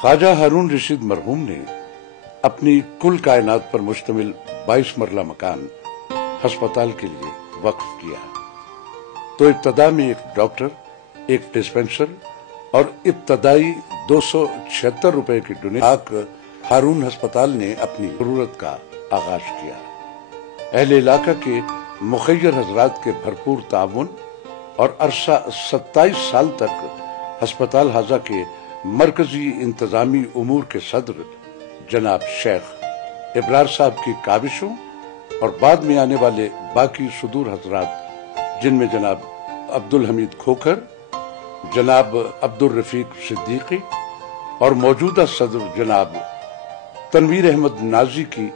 ख्वाजा हारून रशीद मरहूम ने अपनी कुल कायनात पर मुश्तमिल 22 मरला मकान हस्पताल के लिए वक्फ किया। तो इब्तदा में एक डॉक्टर, एक डिस्पेंसर और इब्तदाई 276 रुपए की डोनेशन हारून अस्पताल ने अपनी जरूरत का आगाज किया। अहले इलाका के मुखय्यर हजरात के भरपूर ताउन और अरसा 27 साल तक अस्पताल हाजा के मरकजी इंतजामी उमूर के सदर जनाब शेख इब्रार साहब की काविशों और बाद में आने वाले बाकी सुदूर हजरात, जिनमें जनाब अब्दुल हमीद खोखर, जनाब अब्दुल रफीक सिद्दीकी और मौजूदा सदर जनाब तनवीर अहमद नाजी की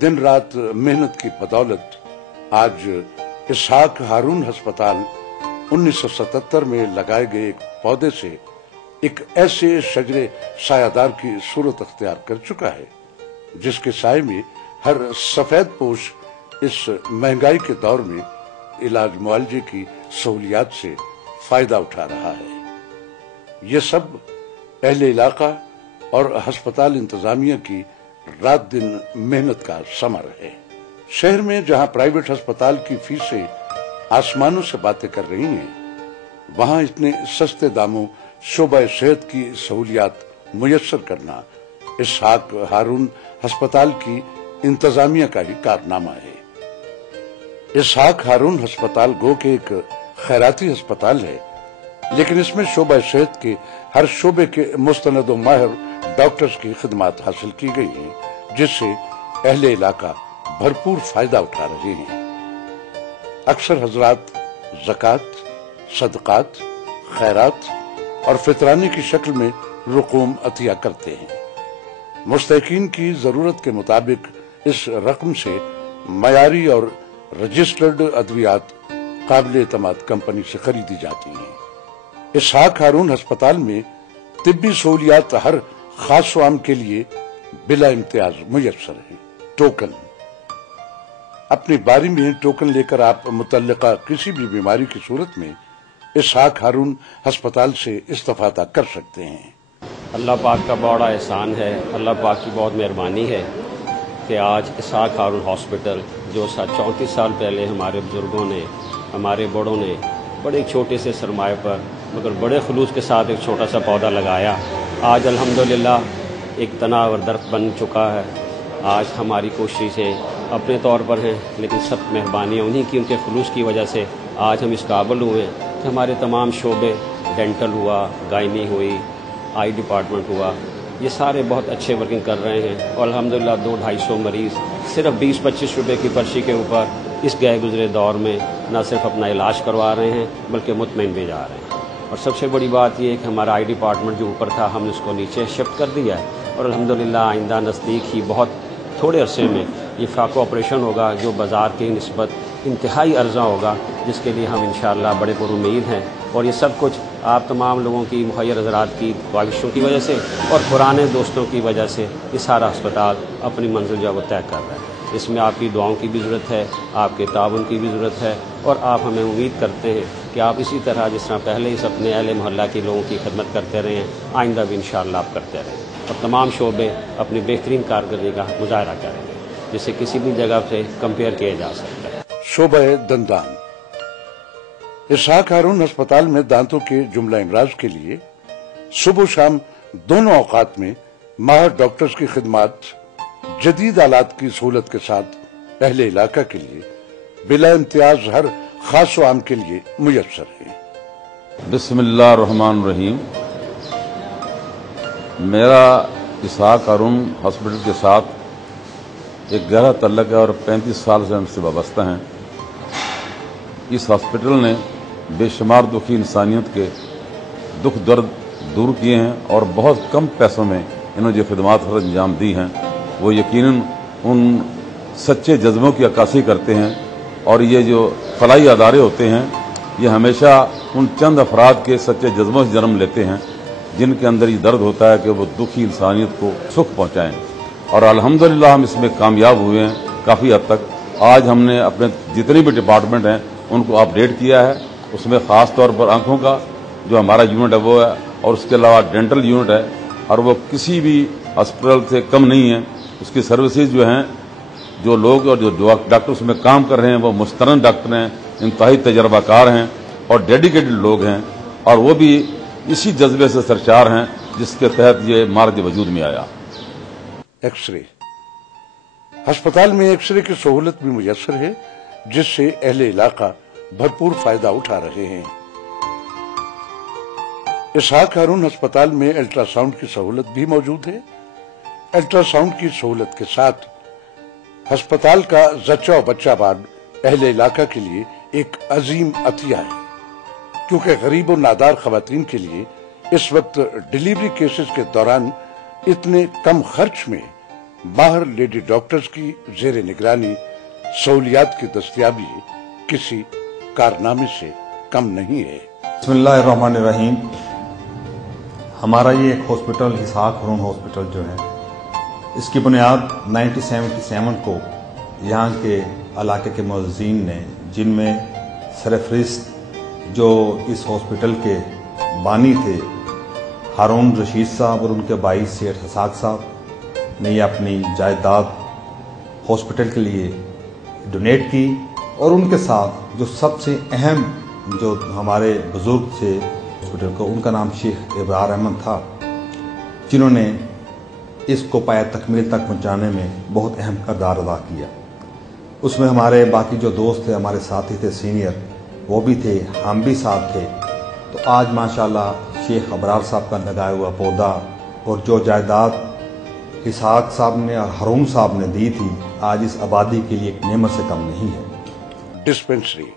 दिन रात मेहनत की बदौलत आज इसहाक हारून अस्पताल 1977 में लगाए गए एक पौधे से एक ऐसे शजरे सायादार की सूरत अख्तियार कर चुका है जिसके साए में हर सफेद पोश इस महंगाई के दौर में इलाज मुआवजे की सहूलियात से फायदा उठा रहा है। ये सब अहले इलाका और अस्पताल इंतजामिया की रात दिन मेहनत का समर है। शहर में जहां प्राइवेट अस्पताल की फीसें आसमानों से बातें कर रही हैं, वहां इतने सस्ते दामों शोबा सेहत की सहूलियात मुयस्सर करना इसहाक हारून अस्पताल की इंतजामिया का ही कारनामा है। इसहाक हारून अस्पताल गो के एक खैराती अस्पताल है, लेकिन इसमें शोबा सेहत के हर शोबे के मुस्तनद माहिर डॉक्टर्स की खिदमत हासिल की गई है, जिससे अहले इलाका भरपूर फायदा उठा रहे हैं। अक्सर हजरात ज़कात, सदकात, खैरात और फितराने की शक्ल में रुकूम अतिया करते हैं। मुस्तहिकीन की जरूरत के मुताबिक इस रकम से मयारी और रजिस्टर्ड अद्वियात काबिल एतमाद कंपनी से खरीदी जाती हैं। इसहाक हारून अस्पताल में तिब्बी सहूलियात हर खास आम के लिए बिला इम्तियाज मुयस्सर है। टोकन अपनी बारी में टोकन लेकर आप मुतल्लिका किसी भी बीमारी की सूरत में इसहाक हारून अस्पताल से इस्तेफादा कर सकते हैं। अल्लाह पाक का बड़ा एहसान है, अल्लाह पाक की बहुत मेहरबानी है कि आज इसहाक हारून हॉस्पिटल, जो 34 साल पहले हमारे बुजुर्गों ने, हमारे बड़ों ने बड़े छोटे से सरमाए पर मगर बड़े खुलूस के साथ एक छोटा सा पौधा लगाया, आज अल्हम्दुलिल्लाह एक तना और दरख्त बन चुका है। आज हमारी कोशिशें अपने तौर पर हैं, लेकिन सब मेहरबानियाँ उन्हीं की, उनके खुलूस की वजह से आज हम इस काबिल हुए हैं कि हमारे तमाम शोबे, डेंटल हुआ, गायनी हुई, आई डिपार्टमेंट हुआ, ये सारे बहुत अच्छे वर्किंग कर रहे हैं। और अल्हम्दुलिल्लाह 200-250 मरीज़ सिर्फ 20-25 रुपये की पर्ची के ऊपर इस गए गुजरे दौर में न सिर्फ अपना इलाज करवा रहे हैं बल्कि मुतमईन भी जा रहे हैं। और सबसे बड़ी बात यह है कि हमारा आई डिपार्टमेंट जो ऊपर था, हमने उसको नीचे शिफ्ट कर दिया है और अल्हम्दुलिल्लाह आइंदा नज़दीक ही बहुत थोड़े अरसे में ये फाको ऑपरेशन होगा जो बाज़ार की निस्बत इंतहाई अर्जा होगा, जिसके लिए हम इंशाअल्लाह बड़े पुरुमीद हैं। और ये सब कुछ आप तमाम लोगों की मुखय्यर हज़रात की ख्वाहिशों की वजह से और पुराने दोस्तों की वजह से ये सारा अस्पताल अपनी मंजिल जो है वो तय कर रहा है। इसमें आपकी दुआओं की भी ज़रूरत है, आपके ताउन की भी ज़रूरत है और आप हमें उम्मीद करते हैं कि आप इसी तरह जिस तरह पहले इस अपने अहले मोहल्ला के लोगों की खिदमत करते रहे हैं, आइंदा भी इंशाअल्लाह आप करते रहें और तमाम शोबे अपनी बेहतरीन कारकर्दगी का मुजाहरा करेंगे, जिससे किसी भी जगह से कंपेयर किया जा सकता है। शोबा दंदान इसहाक हारून अस्पताल में दांतों के जुमला इमराज के लिए सुबह शाम दोनों औकात में माहिर डॉक्टर्स की खिदमत जदीद आलात की सहूलत के साथ अहले इलाका के लिए बिला इम्तियाज हर खास आम के लिए मुयस्सर है। बिस्मिल्लाहिर्रहमानिर्रहीम। मेरा इसहाक हारून हॉस्पिटल के साथ एक गहरा तल्लुक है और 35 साल से हमसे वाबस्ता हैं। इस हॉस्पिटल ने बेशुमार दुखी इंसानियत के दुख दर्द दूर किए हैं और बहुत कम पैसों में इन्होंने जो खिदमात अंजाम दी हैं वो यकीनन उन सच्चे जज्बों की अक्कासी करते हैं। और ये जो फलाही अदारे होते हैं ये हमेशा उन चंद अफराद के सच्चे जज्बों से जन्म लेते हैं जिनके अंदर ये दर्द होता है कि वो दुखी इंसानियत को सुख पहुँचाएँ। और अल्हम्दुलिल्लाह हम इसमें कामयाब हुए हैं काफ़ी हद तक। आज हमने अपने जितने भी डिपार्टमेंट हैं उनको अपडेट किया है, उसमें ख़ास तौर पर आँखों का जो हमारा यूनिट है वो है और उसके अलावा डेंटल यूनिट है اور وہ کسی بھی ہاسپٹل سے کم نہیں ہیں. اس کی سروسز جو ہیں، جو لوگ اور جو ڈاکٹر اس میں کام کر رہے ہیں وہ مستند ڈاکٹر ہیں، انتہائی تجربہ کار ہیں اور ڈیڈیکیٹڈ لوگ ہیں، اور وہ بھی اسی جذبے سے سرشار ہیں جس کے تحت یہ مارج وجود میں آیا. X ray. ہسپتال میں ایکس رے کی سہولت بھی میسر ہے جس سے اہل علاقہ بھرپور فائدہ اٹھا رہے ہیں. اسحاق ہارون ہسپتال میں الٹرا ساؤنڈ کی سہولت بھی موجود ہے. الٹرا ساؤنڈ کی سہولت کے ساتھ ہسپتال کا زچہ و بچہ وارڈ اہل علاقہ کے لیے ایک عظیم عطیہ ہے، کیونکہ غریب و نادار خواتین کے لیے اس وقت ڈیلیوری کیسز کے دوران اتنے کم خرچ میں ماہر لیڈی ڈاکٹرز کی زیر نگرانی سہولیات کی دستیابی کسی کارنامے سے کم نہیں ہے. بسم اللہ الرحمن الرحیم. ہمارا یہ ایک ہاسپٹل اسحاق ہارون ہاسپٹل جو ہے، اس کی بنیاد 1977 کو یہاں کے علاقے کے معززین نے، جن میں سرفہرست جو اس ہاسپٹل کے بانی تھے ہارون رشید صاحب اور ان کے بھائی سیٹھ اسحاق صاحب نے، یہ اپنی جائیداد ہاسپٹل کے لیے ڈونیٹ کی. اور ان کے ساتھ جو سب سے اہم جو ہمارے بزرگ تھے ہاسپٹل کو، ان کا نام شیخ ابرار احمد تھا، جنہوں نے اس کو پایہ تکمیل تک پہنچانے میں بہت اہم کردار ادا کیا. اس میں ہمارے باقی جو دوست تھے، ہمارے ساتھی تھے سینئر، وہ بھی تھے، ہم بھی ساتھ تھے. تو آج ماشاءاللہ شیخ ابرار صاحب کا لگایا ہوا پودا اور جو جائیداد اسحاق صاحب نے اور ہارون صاحب نے دی تھی، آج اس آبادی کے لیے ایک نعمت سے کم نہیں ہے. ڈسپنسری.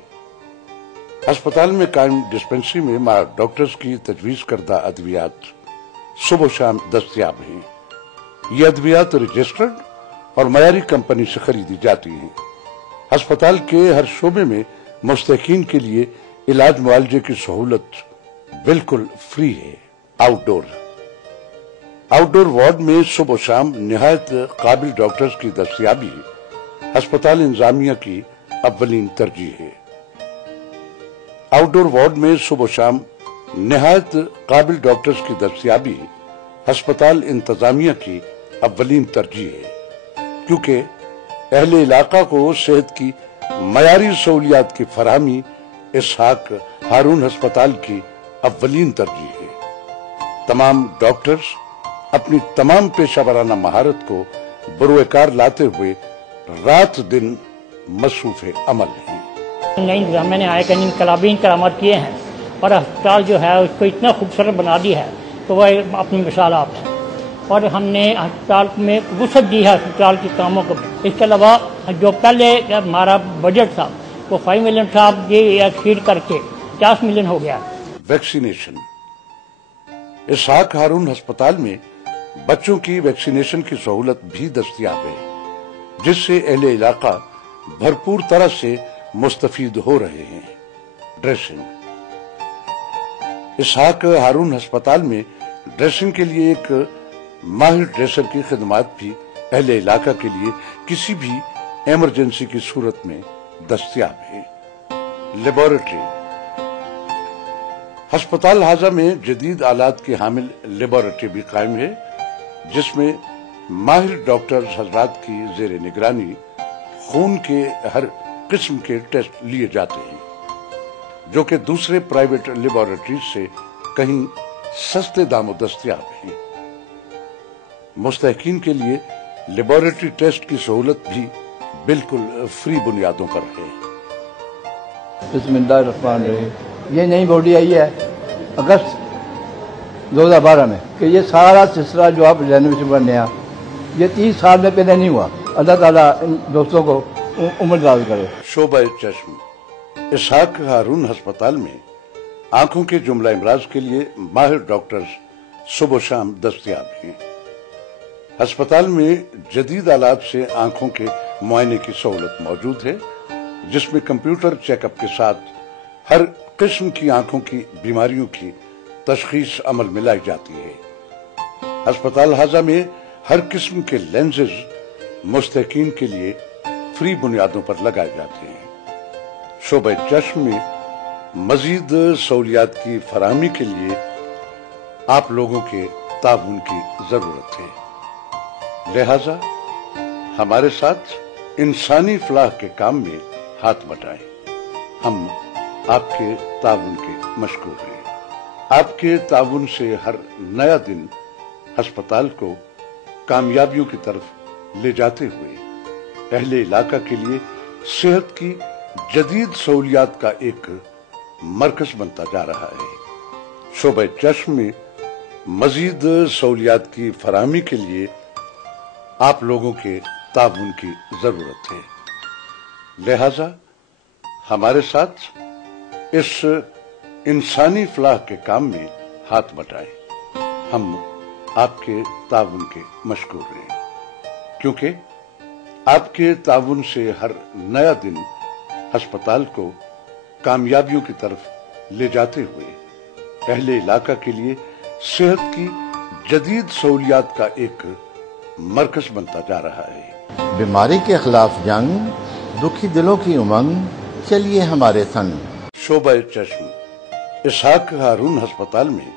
ہسپتال میں قائم ڈسپنسری میں ماہر ڈاکٹرز کی تجویز کردہ ادویات صبح و شام دستیاب ہیں. یہ ادویات رجسٹرڈ اور معیاری کمپنی سے خریدی جاتی ہیں. ہسپتال کے ہر شعبے میں مستحقین کے لیے علاج معالجے کی سہولت بالکل فری ہے. آؤٹ ڈور وارڈ میں صبح و شام نہایت قابل ڈاکٹرز کی دستیابی ہسپتال انتظامیہ کی اولین ترجیح ہے. آؤٹ ڈور وارڈ میں صبح و شام نہایت قابل ڈاکٹرز کی دستیابی ہسپتال انتظامیہ کی اولین ترجیح ہے، کیونکہ اہل علاقہ کو صحت کی معیاری سہولیات کی فراہمی اسحاق ہارون ہسپتال کی اولین ترجیح ہے. تمام ڈاکٹرز اپنی تمام پیشہ ورانہ مہارت کو بروئے کار لاتے ہوئے رات دن مصروف عمل ہیں. نئی انتظامیہ نے آئے کہ انقلابی انقلابات کیے ہیں اور ہسپتال جو ہے اس کو اتنا خوبصورت بنا دی ہے تو وہ اپنی مثال آپ ہے. اور ہم نے ہسپتال میں وسعت دی ہے ہسپتال کے کاموں کو. اس کے علاوہ جو پہلے ہمارا بجٹ تھا وہ 5 ملین تھا، اب یہ ایکسیڈ کر کے 50 ملین ہو گیا. ویکسینیشن. اسحاق ہارون ہسپتال میں بچوں کی ویکسینیشن کی سہولت بھی دستیاب ہے، جس سے اہل علاقہ بھرپور طرح سے مستفید ہو رہے ہیں. ڈریسنگ. اسحاق ہارون ہسپتال میں ڈریسنگ کے لیے ایک ماہر ڈریسر کی خدمات بھی اہل علاقہ کے لیے کسی بھی ایمرجنسی کی صورت میں دستیاب ہے. لیبارٹری. ہسپتال حاضہ میں جدید آلات کی حامل لیبارٹری بھی قائم ہے، جس میں ماہر ڈاکٹر حضرات کی زیر نگرانی خون کے ہر قسم کے ٹیسٹ لیے جاتے ہیں، جو کہ دوسرے پرائیویٹ لیبارٹریز سے کہیں سستے داموں دستیاب ہیں. مستحقین کے لیے لیبارٹری ٹیسٹ کی سہولت بھی بالکل فری بنیادوں پر ہے. بسم اللہ الرحمن الرحیم. یہ نئی باڈی آئی ہے اگست 2012 میں کہ یہ سارا سلسلہ جو آپ رینوویشن بننے ہیں یہ 30 سال میں پہلے نہیں ہوا. اللہ تعالیٰ ان دوستوں کو عمر دراز کرے. شعبہ چشم. اسحاق ہارون ہسپتال میں آنکھوں کے جملہ امراض کے لیے ماہر ڈاکٹرز صبح و شام دستیاب ہیں. ہسپتال میں جدید آلات سے آنکھوں کے معائنے کی سہولت موجود ہے، جس میں کمپیوٹر چیک اپ کے ساتھ ہر قسم کی آنکھوں کی بیماریوں کی تشخیص عمل میں لائی جاتی ہے. ہسپتال حاضہ میں ہر قسم کے لینزز مستحقین کے لیے فری بنیادوں پر لگائے جاتے ہیں. شعبہ چشم میں مزید سہولیات کی فراہمی کے لیے آپ لوگوں کے ताउन की जरूरत है। लिहाजा हमारे साथ इंसानी फलाह के काम में हाथ बटाएं। हम आपके ताउन के मशकूर हैं। आपके ताउन से हर नया दिन अस्पताल को कामयाबियों की तरफ ले जाते हुए अहले इलाका के लिए सेहत की जदीद सहूलियात का एक मरकज बनता जा रहा है। शोबे चश्म में मजीद सहूलियात की फराहमी के लिए आप लोगों के ताउन की जरूरत है। लिहाजा हमारे साथ इस इंसानी फलाह के काम में हाथ बटाएं। हम आपके ताउन के मशकूर हैं, क्योंकि आपके ताउन से हर नया दिन अस्पताल को कामयाबियों की तरफ ले जाते हुए अहले इलाका के लिए सेहत की जदीद सहूलियात का एक मरकज बनता जा रहा है। बीमारी के खिलाफ जंग, दुखी दिलों की उमंग, चलिए हमारे संग। शोबा चश्म इसहाक हारून अस्पताल में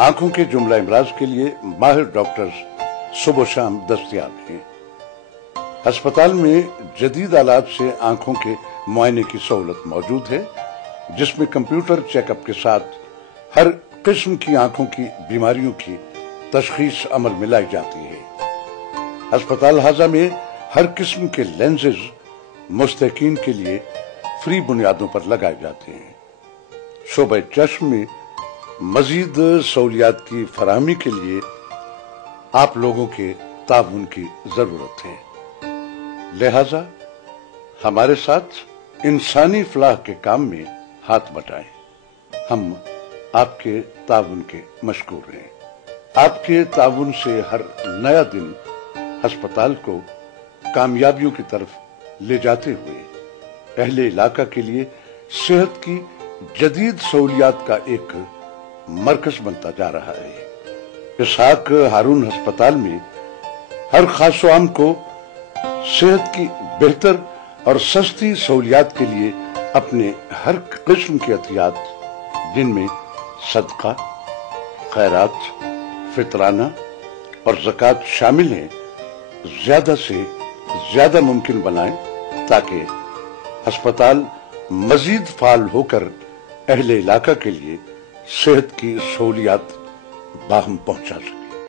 आंखों के जुमला इमराज के लिए माहिर डॉक्टर्स सुबह शाम दस्तयाब हैं। अस्पताल में जदीद आलात से आंखों के मुआयने की सहूलत मौजूद है, जिसमें कंप्यूटर चेकअप के साथ हर किस्म की आंखों की बीमारियों की तशखीस अमल में लाई जाती है। अस्पताल हाजा में हर किस्म के लेंसेज मुस्तकीन के लिए फ्री बुनियादों पर लगाए जाते हैं। शोबे चश्म में मजीद सहूलियात की फराहमी के लिए आप लोगों के ताउन की जरूरत है। लिहाजा हमारे साथ इंसानी फलाह के काम में हाथ बटाएं। हम आपके ताउन के मशकूर हैं। आपके ताउन से हर नया दिन अस्पताल को कामयाबियों की तरफ ले जाते हुए अहले इलाका के लिए सेहत की जदीद सहूलियात का एक मरकज बनता जा रहा है। इसहाक हारून अस्पताल में हर खासो आम को सेहत की बेहतर और सस्ती सहूलियात के लिए अपने हर किस्म के एहतियात, जिनमें सदका, खैरात, फितराना और ज़कात शामिल हैं, ज्यादा से ज्यादा मुमकिन बनाएं, ताकि अस्पताल मजीद फाल होकर अहले इलाका के लिए सेहत की सहूलियात बाहम पहुंचा सके।